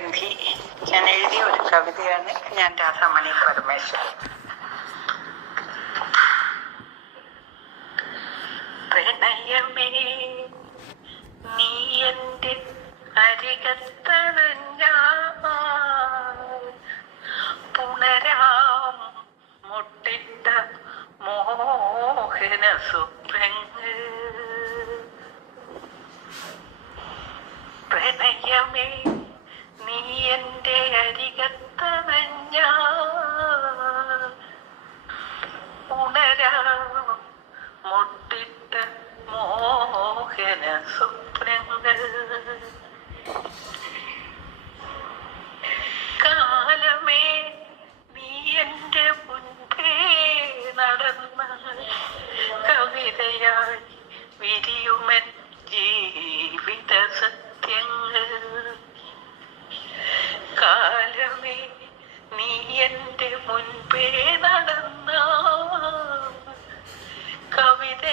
സുപ്രഗന്ധി ഞാൻ എഴുതിയ ഒരു കവിതയാണ് ഞാൻ രാധാമണി പരമേശ്വരൻ. പ്രണയമേ നീ എന്റെ അരികത്തണഞ്ഞാ മുട്ടിട്ട മോഹന സ്വപ്നങ്ങൾ. പ്രണയമേ മോഹന സ്വപ്നങ്ങൾ കാലമേ നീ എന്റെ മുൻപേ നടന്ന കവിതയായി വിരിയുമൻ ജീവിത സത്യങ്ങൾ. കാലമേ നീ എന്റെ മുൻപേ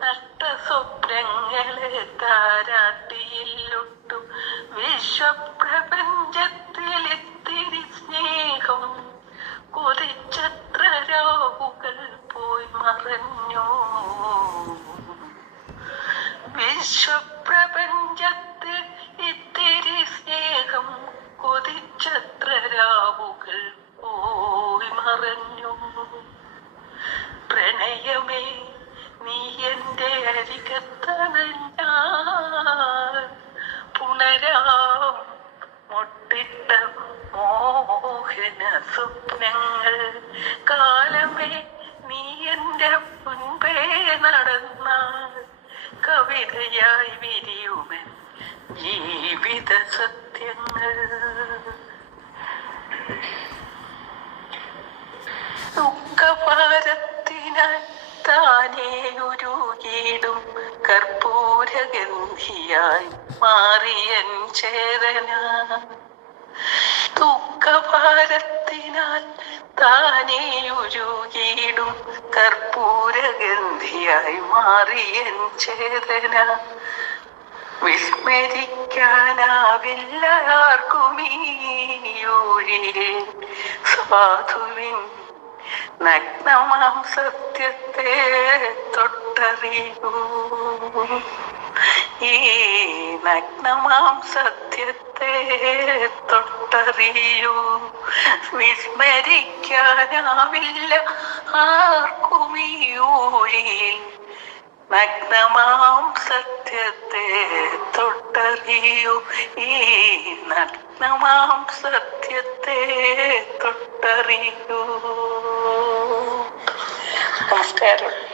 നട്ട സ്വപ്നങ്ങളെ താരാട്ടിയിലൊട്ടും ഇത്തിരി സ്നേഹം കൊതിച്ചത്ര രാവുകൾ പോയി മറഞ്ഞു. വിശ്വപ്രപഞ്ചത്തിൽ സ്വപ്നങ്ങൾ കാലമേ നീ എന്റെ മുൻപേ നടന്നാൽ കവിതയായി വിരിയുമൻ ജീവിത സത്യങ്ങൾ. ദുഃഖഭാരത്തിനാൽ താനേ ഉരുകിടും കർപ്പൂരഗന്ധിയായി മാറിയൻ ചേതന. ഉരുകിടും കർപ്പൂരഗന്ധിയായി മാറിയൻ ചേതന. വിസ്മരിക്കാനാവില്ല ആർക്കും ഈ ഊഴിയെ സാധുവിൻ നഗ്നമാം സത്യത്തെ തൊട്ടറിയൂ. ഈ നഗ്നമാം സത്യത്തെ തൊട്ടറിയൂ. വിസ്മരിക്കാനാവില്ല ആർക്കും ഈ ഊഴിയിൽ നഗ്നമാം സത്യത്തെ തൊട്ടറിയൂ. ഈ നഗ്നമാം സത്യത്തെ തൊട്ടറിയൂ. നമസ്കാരം.